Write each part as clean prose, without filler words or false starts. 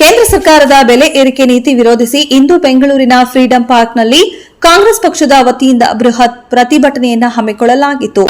ಕೇಂದ್ರ ಸರ್ಕಾರದ ಬೆಲೆ ಏರಿಕೆ ನೀತಿ ವಿರೋಧಿಸಿ ಇಂದು ಬೆಂಗಳೂರಿನ ಫ್ರೀಡಂ ಪಾರ್ಕ್ನಲ್ಲಿ ಕಾಂಗ್ರೆಸ್ ಪಕ್ಷದ ವತಿಯಿಂದ ಬೃಹತ್ ಪ್ರತಿಭಟನೆಯನ್ನು ಹಮ್ಮಿಕೊಳ್ಳಲಾಗಿತ್ತು.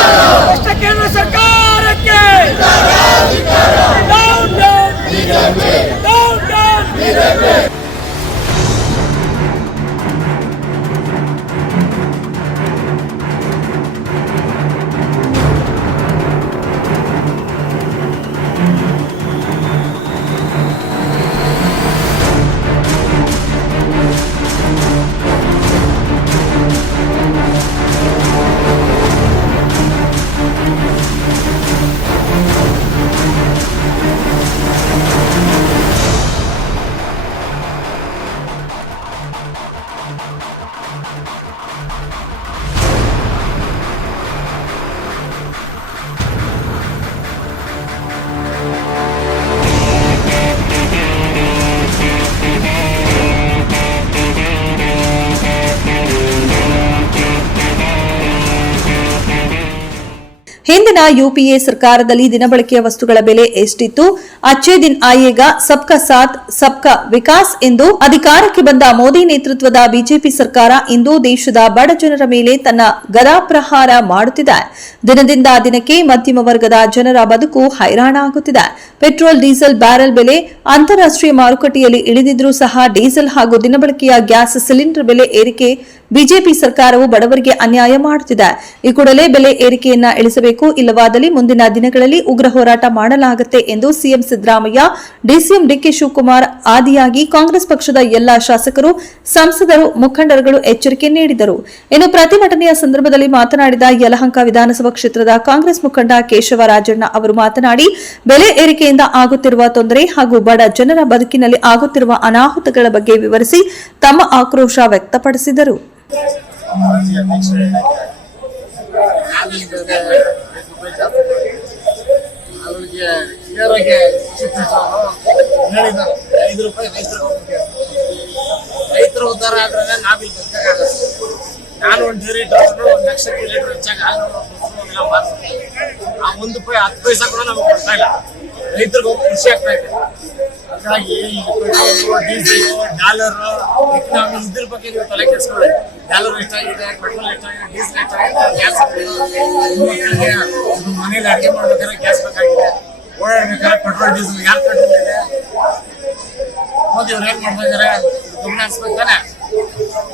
ಹಿಂದಿನ ಯುಪಿಎ ಸರ್ಕಾರದಲ್ಲಿ ದಿನಬಳಕೆಯ ವಸ್ತುಗಳ ಬೆಲೆ ಎಷ್ಟಿತ್ತು? ಅಚ್ಚೇ ದಿನ್ ಆಯೇಗಾ, ಸಬ್ಕಾ ಸಾಥ್ ಸಬ್ಕಾ ವಿಕಾಸ್ ಎಂದು ಅಧಿಕಾರಕ್ಕೆ ಬಂದ ಮೋದಿ ನೇತೃತ್ವದ ಬಿಜೆಪಿ ಸರ್ಕಾರ ಇಂದು ದೇಶದ ಬಡ ಜನರ ಮೇಲೆ ತನ್ನ ಗದಾಪ್ರಹಾರ ಮಾಡುತ್ತಿದೆ. ದಿನದಿಂದ ದಿನಕ್ಕೆ ಮಧ್ಯಮ ವರ್ಗದ ಜನರ ಬದುಕು ಹೈರಾಣಾಗುತ್ತಿದೆ. ಪೆಟ್ರೋಲ್ ಡೀಸೆಲ್ ಬ್ಯಾರೆಲ್ ಬೆಲೆ ಅಂತಾರಾಷ್ಟ್ರೀಯ ಮಾರುಕಟ್ಟೆಯಲ್ಲಿ ಇಳಿದಿದ್ರೂ ಸಹ ಡೀಸೆಲ್ ಹಾಗೂ ದಿನಬಳಕೆಯ ಗ್ಯಾಸ್ ಸಿಲಿಂಡರ್ ಬೆಲೆ ಏರಿಕೆ ಬಿಜೆಪಿ ಸರ್ಕಾರವು ಬಡವರಿಗೆ ಅನ್ಯಾಯ ಮಾಡುತ್ತಿದೆ. ಈ ಕೂಡಲೇ ಬೆಲೆ ಏರಿಕೆಯನ್ನ ಇಳಿಸಬೇಕು, ಇಲ್ಲವಾದಲ್ಲಿ ಮುಂದಿನ ದಿನಗಳಲ್ಲಿ ಉಗ್ರ ಹೋರಾಟ ಮಾಡಲಾಗುತ್ತೆ ಎಂದು ಸಿಎಂ ಸಿದ್ದರಾಮಯ್ಯ, ಡಿಸಿಎಂ ಡಿಕೆ ಶಿವಕುಮಾರ್ ಆದಿಯಾಗಿ ಕಾಂಗ್ರೆಸ್ ಪಕ್ಷದ ಎಲ್ಲಾ ಶಾಸಕರು, ಸಂಸದರು, ಮುಖಂಡರುಗಳು ಎಚ್ಚರಿಕೆ ನೀಡಿದರು. ಇನ್ನು ಪ್ರತಿಭಟನೆಯ ಸಂದರ್ಭದಲ್ಲಿ ಮಾತನಾಡಿದ ಯಲಹಂಕ ವಿಧಾನಸಭಾ ಕ್ಷೇತ್ರದ ಕಾಂಗ್ರೆಸ್ ಮುಖಂಡ ಕೇಶವ ರಾಜಣ್ಣ ಅವರು ಮಾತನಾಡಿ, ಬೆಲೆ ಏರಿಕೆಯಿಂದ ಆಗುತ್ತಿರುವ ತೊಂದರೆ ಹಾಗೂ ಬಡ ಜನರ ಬದುಕಿನಲ್ಲಿ ಆಗುತ್ತಿರುವ ಅನಾಹುತಗಳ ಬಗ್ಗೆ ವಿವರಿಸಿ ತಮ್ಮ ಆಕ್ರೋಶ ವ್ಯಕ್ತಪಡಿಸಿದರು. ರೈತರ ಉದ್ಧಾರ ಆದ್ರೆ ನಾವಿಲ್ಲಿ ಬದುಕಾಗಲ್ಲ. ನಾನು ಒಂದು ಡೈರಿ ಇಟ್ಟು 1 ಲಕ್ಷಕ್ಕೆ ಲೀಟರ್ ಹೆಚ್ಚಾಗಿ ಹಾಲು ಮಾರ್ತೀನಿ. ಆ 1 ರೂಪಾಯಿ 10 ಪೈಸಾ ಕೂಡ ನಮಗೆ ಬರ್ತಾ ಇಲ್ಲ. ರೈತರಿಗೆ ಖುಷಿ ಆಗ್ತಾ ಇದೆ. ಹಾಗಾಗಿ ಈ ಪೆಟ್ರೋಲ್, ಡೀಸೆಲ್, ಡಾಲರ್ ಎಕನಾಮಿ ಇದ್ರ ಬಗ್ಗೆ ನೀವು ತಲೆ ಕೆಡಿಸ್ಕೊಳ್ಳಿ. ಡಾಲರ್ ಎಷ್ಟಾಗಿದೆ, ಪೆಟ್ರೋಲ್ ಎಷ್ಟಾಗಿದೆ, ಡೀಸೆಲ್ ಎಷ್ಟಾಗಿದೆ, ಗ್ಯಾಸ್ ಮಕ್ಕಳಿಗೆ ಮನೇಲಿ ಅಡುಗೆ ಮಾಡ್ಬೇಕಾದ್ರೆ ಗ್ಯಾಸ್ ಬೇಕಾಗಿದೆ, ಓಡಾಡ್ಬೇಕಾದ್ರೆ ಪೆಟ್ರೋಲ್ ಡೀಸೆಲ್ ಯಾರು ಪೆಟ್ರೋಲ್ ಇದೆ. ಮೋದಿ ಅವ್ರು ಏನ್ ಮಾಡ್ತಾ ಇದಾರೆ ಗಮನ ಹರಿಸ್ಬೇಕು ತಾನೆ.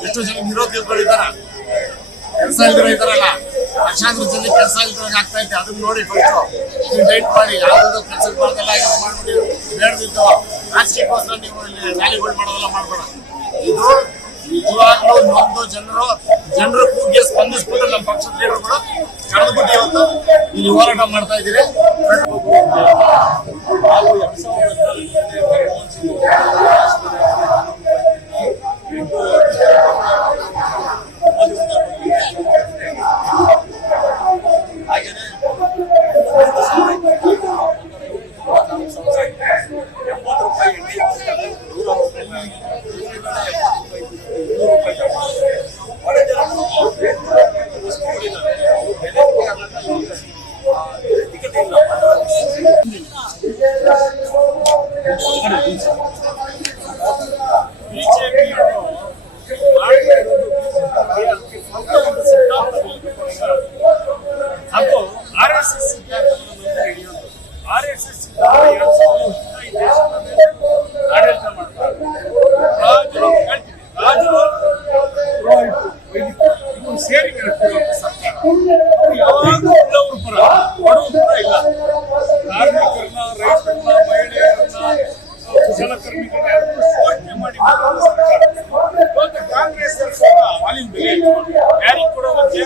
ಎಷ್ಟೋ ಜನ ವಿರೋಧಿಗಳಿದ್ದಾರೆ, ಕೆಲಸ ಇಲ್ದಿರೋ ಇದಾರಲ್ಲ, ಲಕ್ಷಾಂತರ ಜನ ಕೆಲಸ ಇಲ್ದಿರೋದು ಆಗ್ತಾ ಇದೆ. ಅದನ್ನ ನೋಡಿ ಫಸ್ಟ್ ನೀವು ಡೈಟ್ ಮಾಡಿ, ಯಾವ್ದು ಕೆಲಸ ಮಾಡ್ದಲ್ಲ ಮಾಡ್ಬಿಟ್ಟು ಬೇಡದಿದ್ದು ರಾಜಕೀಯಕ್ಕೋಸ್ಕರ ನೀವು ಇಲ್ಲಿ ರ್ಯಾಲಿಗಳು ಮಾಡೋದೆಲ್ಲ ಮಾಡ್ಬೇಡ. ಇದು ನಿಜವಾಗ್ಲೂ ನೊಂದು ಜನರು ಕೂಗಿಗೆ ಸ್ಪಂದಿಸ್ಬಿಟ್ಟು ನಮ್ಮ ಪಕ್ಷದ ಲೀಡರ್ಗಳು ಕಳೆದ್ಬಿಟ್ಟು ಇವತ್ತು ಇಲ್ಲಿ ಹೋರಾಟ ಮಾಡ್ತಾ ಇದ್ದೀರಿ. ಕಾಂಗ್ರೆಸ್ ಯಾರಿಗೆ ಕೊಡೋ ಬಗ್ಗೆ